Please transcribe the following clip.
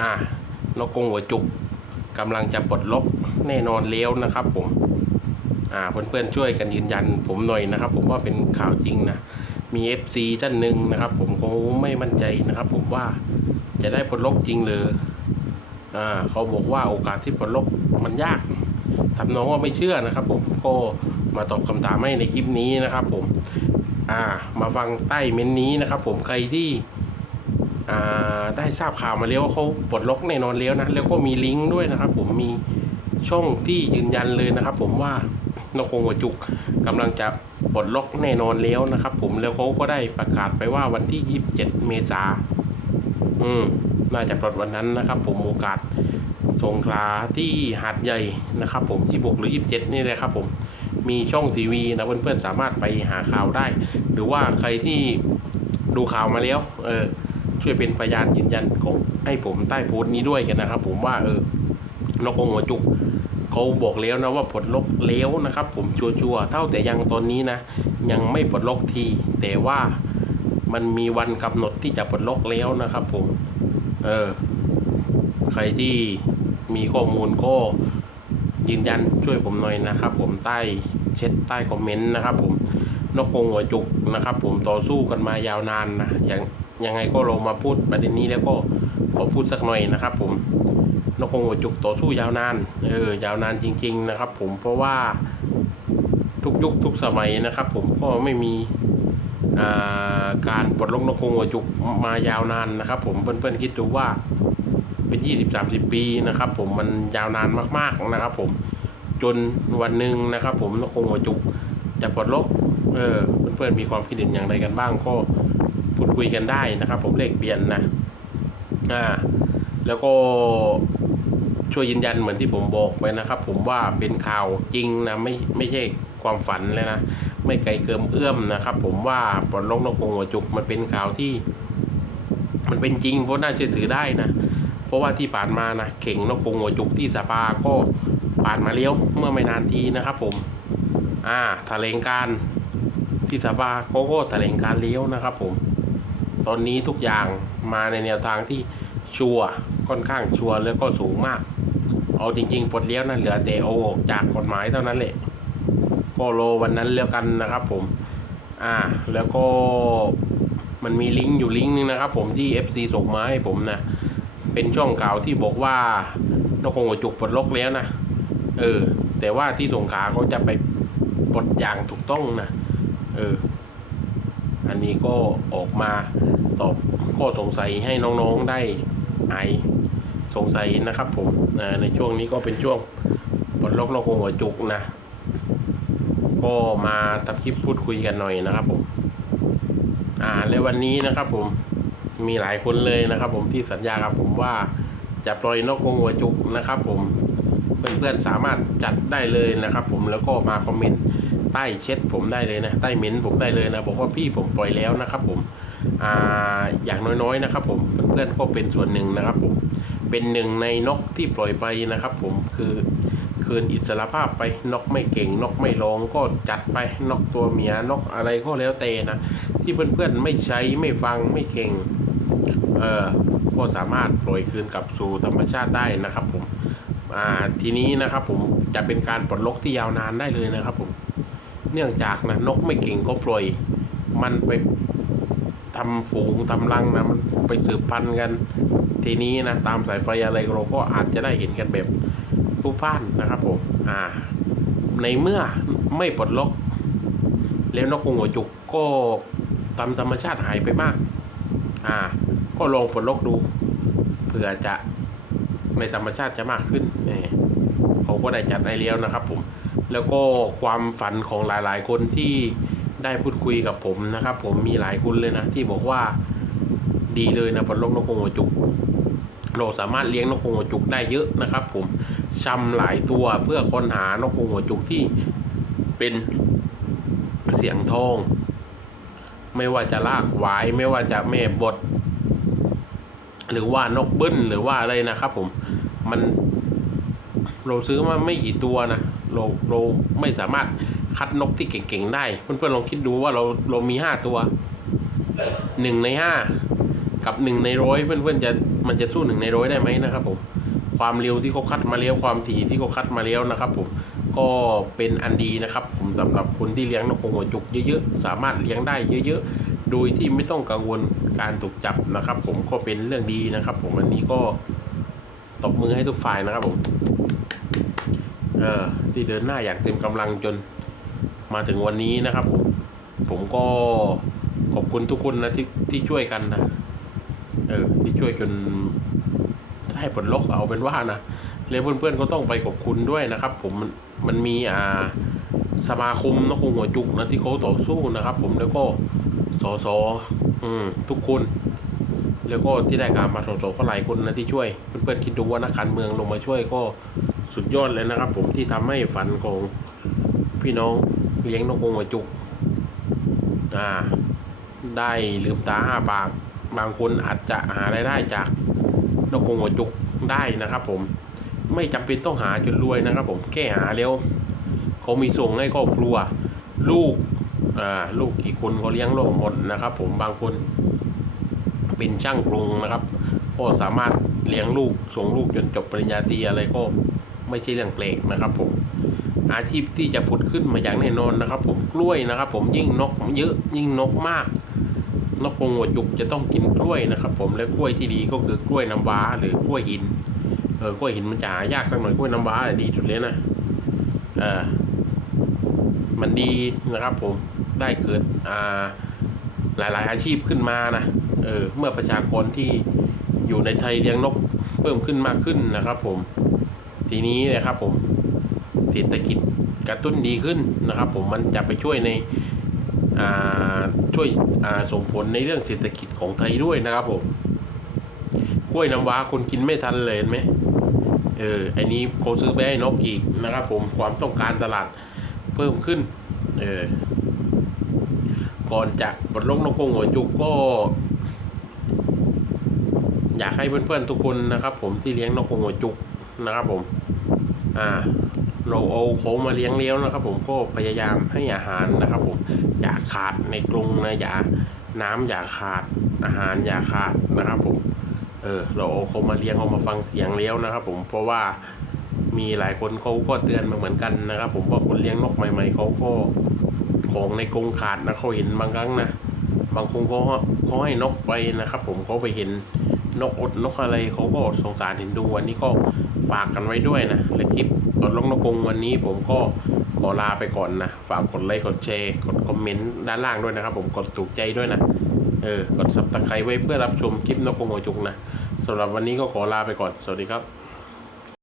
อะนกกงหัวจุกกำลังจะปลดล็อกแน่นอนแล้วนะครับ ผม อ่าเพื่อนๆช่วยกันยืนยัน ผมหน่อยนะครับ ผมว่าเป็นข่าวจริงนะมี FC ท่านหนึ่งนะครับ ผมเขาไม่มั่นใจนะครับ ผมว่าจะได้ปลดล็อกจริงหรืออ่าเขาบอกว่าโอกาสที่ปลดล็อกมันยากทำน้องว่าไม่เชื่อนะครับ ผมก็มาตอบคำถามให้ในคลิปนี้นะครับ ผม อ่า มาฟังใต้เม้นนี้นะครับ ผมใครที่ ได้ทราบข่าวมาแล้วว่าเขาปลดล็อกแน่นอนแล้วนะแล้วก็มีลิงก์ด้วยนะครับ ผมมีช่องที่ยืนยันเลยนะครับ ผมว่านกกรงหัวจุกกำลังจะปลดล็อกแน่นอนแล้วนะครับ ผมแล้วเขาก็ได้ประกาศไปว่าวันที่ 27 เมษาอืมน่าจะปลดวันนั้นนะครับ ผมโอกาสสงขลาที่หาดใหญ่นะครับ ผม26หรือ 27 นี่แหละครับ ผมมีช่องทีวีนะเพื่อนๆสามารถไปหาข่าวได้ หรือว่าใครที่ดูข่าวมาแล้ว เออ ช่วยเป็นพยานยืนยันของให้ผมใต้โพสต์นี้ด้วยกันนะครับ ผมว่าเออนกกรงหัวจุกเขาบอกแล้วนะว่าปลดล็อกแล้วนะครับ ผมชัวร์ๆเท่าแต่ยังตอนนี้นะ ยังไม่ปลดล็อกที แต่ว่ามันมีวันกำหนดที่จะปลดล็อกแล้วนะครับ ผม เออ ใครที่มีข้อมูลก็ยืนยันช่วยผมหน่อยนะครับ ผมใต้เช็ดใต้คอมเมนต์นะครับ ผมนกกงหัวจุกนะครับ ผมต่อสู้กันมายาวนานนะอย่าง ยังไงก็ลงมาพูดประเด็นนี้แล้วก็ขอพูดสักหน่อยนะครับ ผมนกกรงหัวจุกต่อสู้ยาวนานเออยาวนานจริง ๆนะครับ ผมเพราะว่าทุกยุคทุกสมัยนะครับ ผมก็ไม่มีาการปลดล็อกนกกรงหัวจุกมายาวนานนะครับ ผมเพื่อนๆคิดดูว่าเป็นยี่สิบสามสิบปีนะครับ ผมมันยาวนานมากๆนะครับ ผมจนวันหนึ่งนะครับ ผมนกกรงหัวจุกจะปลดล็อกเออเพื่อนๆมีความคิดเห็นอย่างไรกันบ้างก็ คุยกันได้นะครับ ผมเลขเปลี่ยนนะอ่าแล้วก็ช่วยยืนยันเหมือนที่ผมบอกไปนะครับ ผมว่าเป็นข่าวจริงนะไม่ไม่ใช่ความฝันเลยนะไม่ไกลเกิมเอื้อมนะครับ ผมว่าปลดล็อกนกกงหัวจุกมันเป็นข่าวที่ มันเป็นจริงเพราะน่าเชื่อถือได้นะเพราะว่าที่ผ่านมานะเข่งนกกงหัวจุกที่สภาก็ผ่านมาเลี้ยวเมื่อไม่นานทีนะครับ ผม อ่าแถลงการที่สภาเขาก็แถลงการเลี้ยวนะครับ ผม ตอนนี้ทุกอย่างมาในแนวทางที่ชัวร์ค่อนข้างชัวร์แล้วก็สูงมาก เอาจริงๆปลดเลี้ยวนะเหลือแต่เอออกจากกฎหมายเท่านั้นแหละก็รอวันนั้นแล้วกันนะครับผม อ่า แล้วก็มันมีลิงก์อยู่ลิงก์นึงนะครับผมที่ FC ส่งมาให้ผมนะ เป็นช่องข่าวที่บอกว่านกกรงหัวจุกปลดล็อกแล้วนะ เออ แต่ว่าที่สงขาเขาจะไปปลดอย่างถูกต้องนะ เออ อันนี้ก็ออกมา ตอบข้อสงสัยให้น้องๆได้หายสงสัยนะครับผมในช่วงนี้ก็เป็นช่วงปลดล็อกนกกรงหัวจุกนะ ก็มาทำคลิปพูดคุยกันหน่อยนะครับผม อ่าในวันนี้นะครับผมมีหลายคนเลยนะครับ ผมที่สัญญากับผมว่าจะปล่อยนกกงหัวจุกนะครับ ผมเพื่อนๆสามารถจัดได้เลยนะครับ ผมแล้วก็มาคอมเมนต์ใต้เช็ดผมได้เลยนะใต้เม้นต์ผมได้เลยนะบอกว่าพี่ผมปล่อยแล้วนะครับ ผม ออย่างน้อยๆนะครับ ผมเพื่อนๆก็เป็นส่วนหนึ่งนะครับ ผมเป็นหนึ่งในนกที่ปล่อยไปนะครับ ผมคือคืนอิสระภาพไปนกไม่เก่งนกไม่ร้องก็จัดไปนกตัวเมียนกอะไรก็แล้วแต่นะที่เพื่อนๆไม่ใช้ไม่ฟังไม่เก่งเออก็สามารถปล่อยคืนกลับสู่ธรรมชาติได้นะครับ ผมทีนี้นะครับ ผมจะเป็นการปลดล็อกที่ยาวนานได้เลยนะครับ ผม เนื่องจากนะนกไม่เก่งก็ปล่อย มันไป ทำฝูงทำรังนะมันไปสืบพันธุ์กัน ทีนี้นะตามสายไฟอะไรเราก็อาจจะได้เห็นกันแบบผู้พ่านนะครับผมอ่า ในเมื่อไม่ปลดล็อก แล้วนกกรงหัวจุกก็ตามธรรมชาติหายไปมาก อ่า ก็ลองปลดล็อกดูเผื่อจะในธรรมชาติจะมากขึ้นนี่เขาก็ได้จัดให้แล้ยวนะครับผม แล้วก็ความฝันของหลายๆ คนที่ พูดคุยกับผมนะครับ ผมมีหลายคนเลยนะที่บอกว่าดีเลยนะปลดล็อกนกกรงหัวจุกเราสามารถเลี้ยงนกกรงหัวจุกได้เยอะนะครับ ผมชำหลายตัวเพื่อค้นหานกกรงหัวจุกที่เป็นเสียงทอง ไม่ว่าจะลากหวาย ไม่ว่าจะแม่บด หรือว่านกบิ้ลหรือว่าอะไรนะครับ ผมมันเราซื้อมาไม่กี่ตัวนะเราเราไม่สามารถ คัดนกที่เก่งๆได้ เพื่อนๆลองคิดดูว่าเราเรามีห้าตัวหนึ่งในห้ากับหนึ่งในร้อยเพื่อนๆจะมันจะสู้หนึ่งในร้อยได้ไหมนะครับผมความเร็วที่เขาคัดมาแล้วความถี่ที่เขาคัดมาแล้วนะครับ ผมก็เป็นอันดีนะครับ ผมสำหรับคนที่เลี้ยงนกกรงหัวจุกเยอะๆสามารถเลี้ยงได้เยอะๆ โดยที่ไม่ต้องกังวลการถูกจับนะครับ ผมก็เป็นเรื่องดีนะครับ ผมอันนี้ก็ตบมือให้ทุกฝ่ายนะครับผมเออที่เดินหน้าอย่างเต็มกำลังจน มาถึงวันนี้นะครับผมผมก็ขอบคุณทุกคนนะที่ที่ช่วยกันนะเออที่ช่วยจนให้ผลลกเอาเป็นว่านะแล้วเพื่อนๆก็ต้องไปขอบคุณด้วยนะครับ ผมมันมันมีอ่าสมาคมนกคงหัวจุกนะที่เขาต่อสู้นะครับ ผมแล้วก็สสอืมทุกคน แล้วก็ที่ได้การมาสสก็หลายคนนะที่ช่วย เพื่อนๆคิดดูว่านักการเมืองลงมาช่วยก็สุดยอดเลยนะครับ ผมที่ทำให้ฝันของ พี่น้องเลี้ยงนกกรงหัวจุกอ่าได้ลืมตาอ้าปาก บางคนอาจจะหารายได้จากนกกรงหัวจุกได้นะครับ ผมไม่จำเป็นต้องหาจนรวยนะครับ ผมแค่หาแล้วเขามีส่งให้ครอบครัว ลูกอ่าลูกกี่คนเขาเลี้ยงโลกหมดนะครับ ผมบางคนเป็นช่างกรุงนะครับ ก็สามารถเลี้ยงลูกส่งลูกจนจบปริญญาตรีอะไรก็ไม่ใช่เรื่องแปลกนะครับผม อาชีพที่จะผุดขึ้นมาอย่างแน่นอนนะครับ ผมกล้วยนะครับ ผมยิ่งนกเยอะยิ่งนกมากนกกรงหัวจุกจะต้องกินกล้วยนะครับ ผมและกล้วยที่ดีก็คือกล้วยน้ำว้าหรือกล้วยหินเออกล้วยหินมันจะหายากสักหน่อยกล้วยน้ำว้าดีสุดเลยนะเออมันดีนะครับ ผมได้เกิดอ่าหลาย ๆ อาชีพขึ้นมานะเออเมื่อประชากรที่อยู่ในไทยเลี้ยงนกเพิ่มขึ้นมากขึ้นนะครับ ผม ทีนี้นะครับ ผม เศรษฐกิจกระตุ้นดีขึ้นนะครับ ผมมันจะไปช่วยในช่วยส่งผลในเรื่องเศรษฐกิจของไทยด้วยนะครับผมกล้วยน้ำว้าคนกินไม่ทันเลยเห็นไหมเออไอ้นี้เขาซื้อไปให้นกอีกนะครับ ผมความต้องการตลาดเพิ่มขึ้นเออก่อนจะปลดลงนกกงหัวจุกก็ อยากให้เพื่อนๆทุกคนนะครับ ผมที่เลี้ยงนกกงหัวจุกนะครับ ผม อ่า เราเอาเขามาเลี้ยงเลี้ยวนะครับ ผมก็พยายามให้อาหารนะครับ ผมอย่าขาดในกรงนะอย่าน้ำอย่าขาดอาหารอย่าขาดนะครับผมเออเราเอาเขามาเลี้ยงเอามาฟังเสียงเลี้ยวนะครับ ผมเพราะว่ามีหลายคนเขาก็เตือนมาเหมือนกันนะครับ ผมว่าคนเลี้ยงนกใหม่ ๆเขาก็ของในกรงขาดนะเขาเห็นบางครั้งนะบางคนเขาเขาให้นกไปนะครับ ผมเขาไปเห็นนกอดนกอะไรเขาก็สงสารเห็นดูวันนี้ก็ฝากกันไว้ด้วยนะและคลิป กดลงนกงวันนี้ผมก็ขอลาไปก่อนนะ ฝากกดไลค์กดแชร์กดคอมเมนต์ด้านล่างด้วยนะครับ ผมกดถูกใจด้วยนะเออกดซับสไครต์ไว้เพื่อรับชมคลิปนกกงหัวจุกนะสำหรับวันนี้ก็ขอลาไปก่อน สวัสดีครับ